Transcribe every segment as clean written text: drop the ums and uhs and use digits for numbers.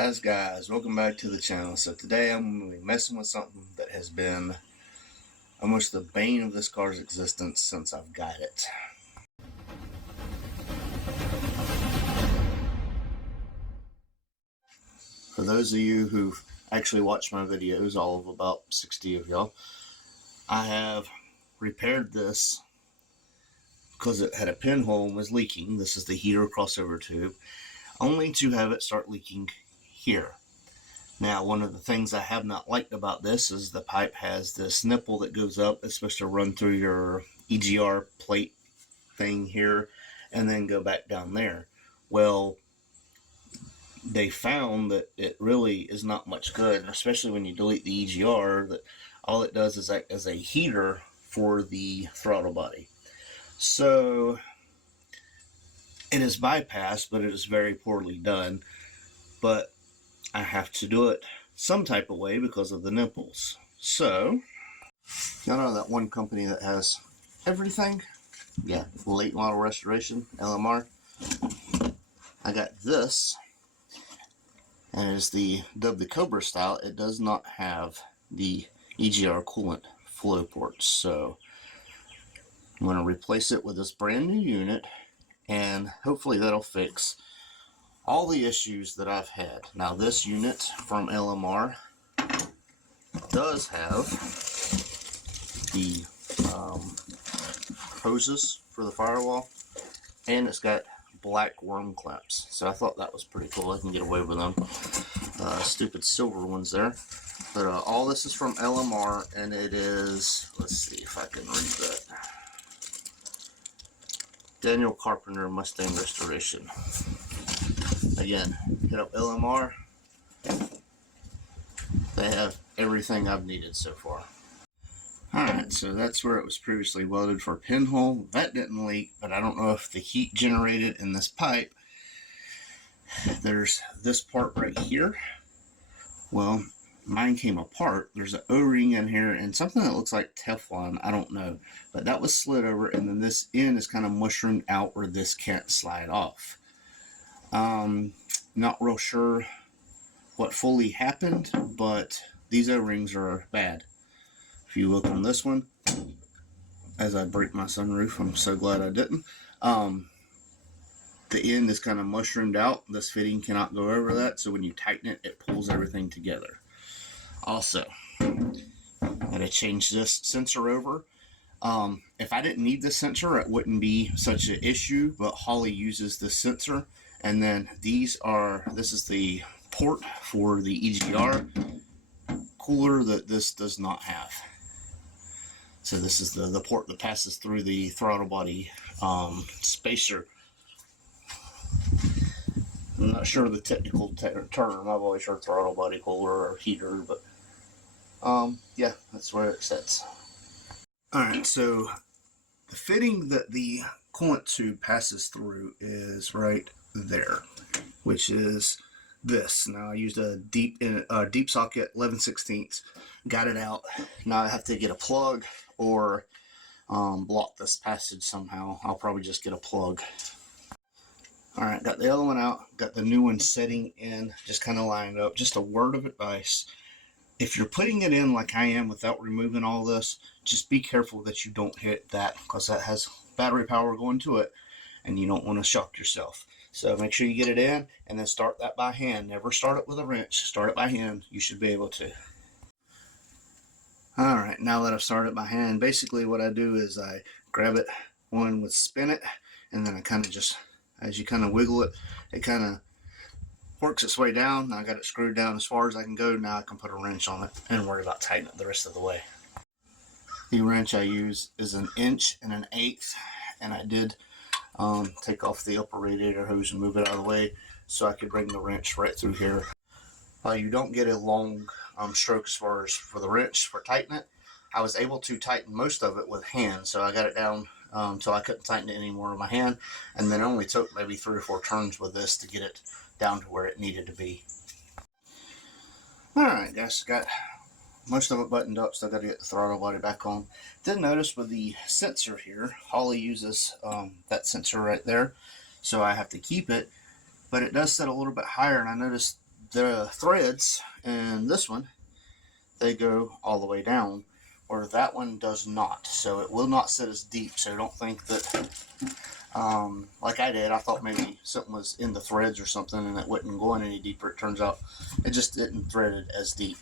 Guys, welcome back to the channel. So today I'm going to be messing with something that has been almost the bane of this car's existence since I've got it. For those of you who've actually watched my videos, all of about 60 of y'all, I have repaired this because it had a pinhole and was leaking. This is the heater crossover tube, only to have it start leaking here. Now, one of the things I have not liked about this is the pipe has this nipple that goes up. It's supposed to run through your EGR plate thing here and then go back down there. Well, they found that it really is not much good, especially when you delete the EGR, that all it does is act as a heater for the throttle body. So it is bypassed, but it is very poorly done. But I have to do it some type of way because of the nipples. So, y'all know that one company that has everything? Yeah, late model restoration, LMR. I got this, and it is the Cobra style. It does not have the EGR coolant flow ports, so I'm going to replace it with this brand new unit, and hopefully that'll fix all the issues that I've had. Now, this unit from LMR does have the hoses for the firewall, and it's got black worm clamps. So I thought that was pretty cool. I can get away with them. Stupid silver ones there. But all this is from LMR, and it is, let's see if I can read that. Daniel Carpenter Mustang Restoration. Again, hit up LMR. They have everything I've needed so far. Alright, so that's where it was previously welded for a pinhole. That didn't leak, but I don't know if the heat generated in this pipe. There's this part right here. Well, mine came apart. There's an O-ring in here and something that looks like Teflon. I don't know. But that was slid over, and then this end is kind of mushroomed out where this can't slide off. Not real sure what fully happened, but these O-rings are bad. If you look on this one, as I break my sunroof, I'm so glad I didn't. The end is kind of mushroomed out. This fitting cannot go over that, so when you tighten it, it pulls everything together. Also, I'm going to change this sensor over. If I didn't need this sensor, it wouldn't be such an issue, but Holly uses this sensor. And then this is the port for the EGR cooler that this does not have. So this is the port that passes through the throttle body spacer. I'm not sure the technical term. I've always heard throttle body cooler or heater, but yeah, that's where it sits. Alright, so the fitting that the coolant tube passes through is right there, which is this. Now I used a deep socket 11/16, got it out. Now I have to get a plug or block this passage somehow. I'll probably just get a plug. Alright, got the other one out, got the new one setting in, just kind of lined up. Just a word of advice: if you're putting it in like I am without removing all this, just be careful that you don't hit that, because that has battery power going to it and you don't want to shock yourself. So make sure you get it in and then start that by hand. Never start it with a wrench. Start it by hand. You should be able to. Alright, now that I've started by hand, basically what I do is I grab it, one would spin it, and then I kind of just, as you kind of wiggle it, it kind of works its way down. Now I got it screwed down as far as I can go. Now I can put a wrench on it and worry about tightening it the rest of the way. The wrench I use is 1 1/8", and I did take off the upper radiator hose and move it out of the way so I could bring the wrench right through here. You don't get a long stroke as far as for the wrench for tightening it. I was able to tighten most of it with hand, so I got it down until I couldn't tighten it anymore with my hand, and then it only took maybe 3 or 4 turns with this to get it down to where it needed to be. Alright guys, got most of it buttoned up, so I got to get the throttle body back on. Did notice with the sensor here, Holly uses that sensor right there, so I have to keep it, but it does set a little bit higher, and I noticed the threads in this one, they go all the way down, or that one does not. So it will not sit as deep. So don't think that, like I did, I thought maybe something was in the threads or something and it wasn't going any deeper. It turns out it just didn't thread it as deep.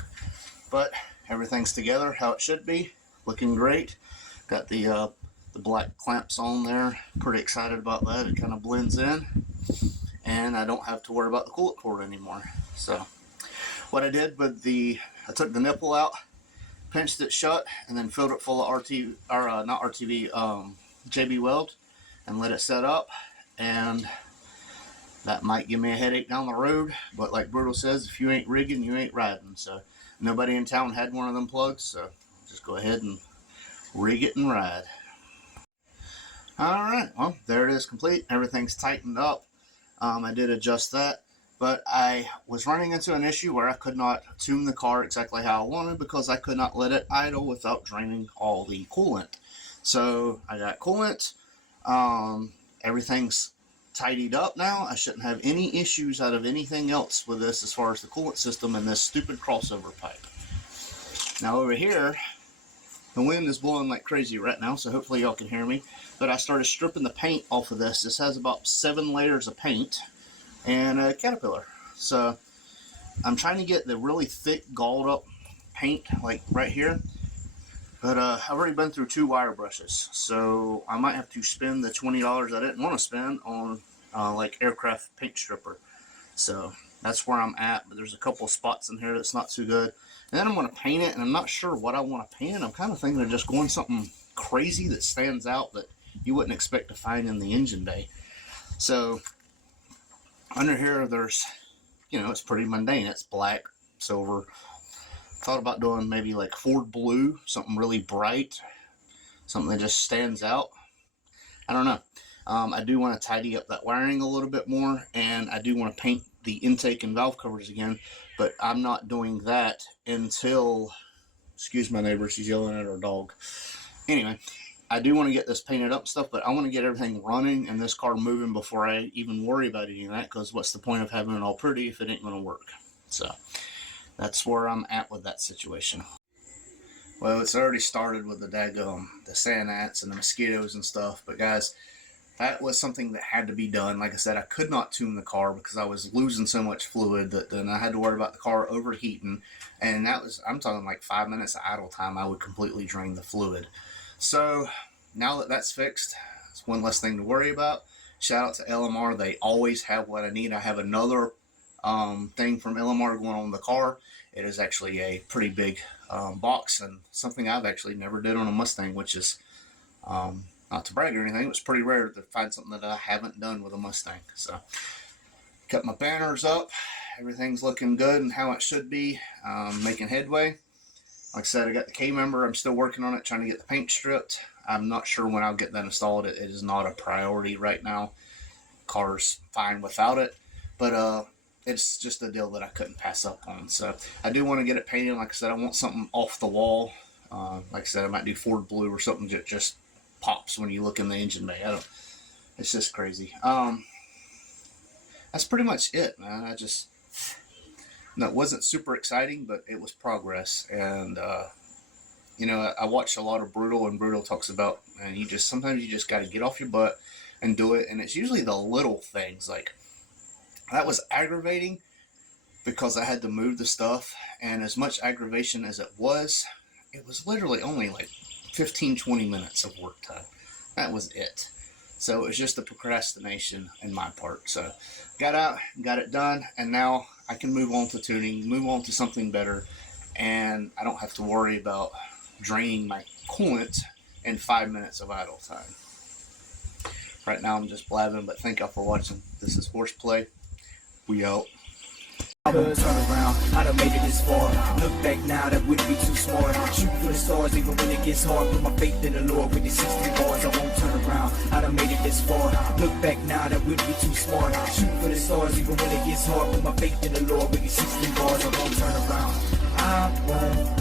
But everything's together how it should be, looking great. Got the black clamps on there. Pretty excited about that. It kind of blends in, and I don't have to worry about the coolant cord anymore. So what I did with I took the nipple out, pinched it shut, and then filled it full of JB Weld, and let it set up. And that might give me a headache down the road, but like Brutal says, if you ain't rigging, you ain't riding. So nobody in town had one of them plugs, so just go ahead and rig it and ride. Alright, well, there it is complete. Everything's tightened up. I did adjust that, but I was running into an issue where I could not tune the car exactly how I wanted because I could not let it idle without draining all the coolant. So I got coolant. Everything's tidied up now. I shouldn't have any issues out of anything else with this as far as the coolant system and this stupid crossover pipe. Now over here, the wind is blowing like crazy right now, so hopefully y'all can hear me. But I started stripping the paint off of this. This has about 7 layers of paint and a Caterpillar. So I'm trying to get the really thick galled up paint like right here. But I've already been through 2 wire brushes, so I might have to spend the $20 I didn't want to spend on like aircraft paint stripper. So that's where I'm at, but there's a couple of spots in here that's not too good. And then I'm going to paint it, and I'm not sure what I want to paint. I'm kind of thinking of just going something crazy that stands out that you wouldn't expect to find in the engine bay. So under here, there's, you know, it's pretty mundane. It's black, silver. Thought about doing maybe like Ford blue, something really bright, something that just stands out. I don't know. I do want to tidy up that wiring a little bit more, and I do want to paint the intake and valve covers again, but I'm not doing that until, excuse my neighbor, she's yelling at her dog. Anyway, I do want to get this painted up stuff, but I want to get everything running and this car moving before I even worry about any of that, because what's the point of having it all pretty if it ain't going to work? So that's where I'm at with that situation. Well, it's already started with the sand ants and the mosquitoes and stuff, but guys, that was something that had to be done. Like I said, I could not tune the car because I was losing so much fluid that then I had to worry about the car overheating. And that was, I'm talking like 5 minutes of idle time, I would completely drain the fluid. So now that that's fixed, it's one less thing to worry about. Shout out to LMR. They always have what I need. I have another thing from LMR going on in the car. It is actually a pretty big box, and something I've actually never did on a Mustang, which is not to brag or anything. It was pretty rare to find something that I haven't done with a Mustang. So cut my banners up. Everything's looking good and how it should be. Making headway. Like I said, I got the K-member. I'm still working on it, trying to get the paint stripped. I'm not sure when I'll get that installed. It is not a priority right now. Car's fine without it, but it's just a deal that I couldn't pass up on. So I do want to get it painted. Like I said, I want something off the wall. Like I said, I might do Ford blue or something that just pops when you look in the engine bay. It's just crazy. That's pretty much it, man. It wasn't super exciting, but it was progress. And you know, I watched a lot of Brutal, and Brutal talks about, and sometimes you just got to get off your butt and do it. And it's usually the little things. Like, that was aggravating because I had to move the stuff, and as much aggravation as it was literally only like 15-20 minutes of work time. That was it. So it was just a procrastination in my part. So got out, got it done, and now I can move on to tuning, move on to something better, and I don't have to worry about draining my coolant in 5 minutes of idle time. Right now I'm just blabbing, but thank y'all for watching. This is Horseplay. We out. Turn around, I done made it this far. Look back now, that wouldn't be too smart. Shoot for the stars even when it gets hard. Put my faith in the Lord with the 16 bars, I won't turn around. I done made it this far. Look back now, that wouldn't be too smart. Shoot for the stars even when it gets hard. Put my faith in the Lord with the 16 bars, I won't turn around. I won't